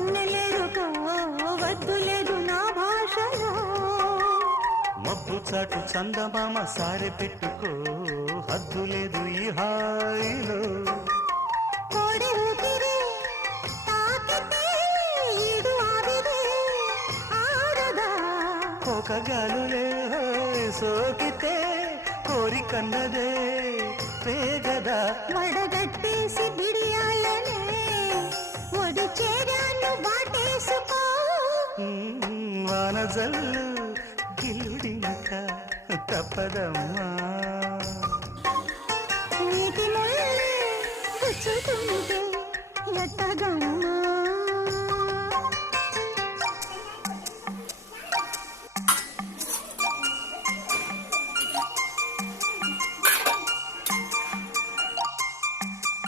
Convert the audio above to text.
వన్నెలేరుకో వద్దు లేదు నా భాషలో మబ్బు చాటు చందమామ సారె పెట్టుకో హద్దు లేదు ఈ హాయిలో కోడి ఊపిరి తాకితే ఈడు ఆవిరి ఆడదా ఒక గాలులే సోకితే కోరికన్నదే పేగదా వడగట్టేసి బిడియాలనే ఒడి చేరాను వాటేసుకో వానజల్లు గిల్లుడింక తప్పదమ్మా నీటి ముళ్ళే గుచ్చుకుంటే ఎట్టగమ్మా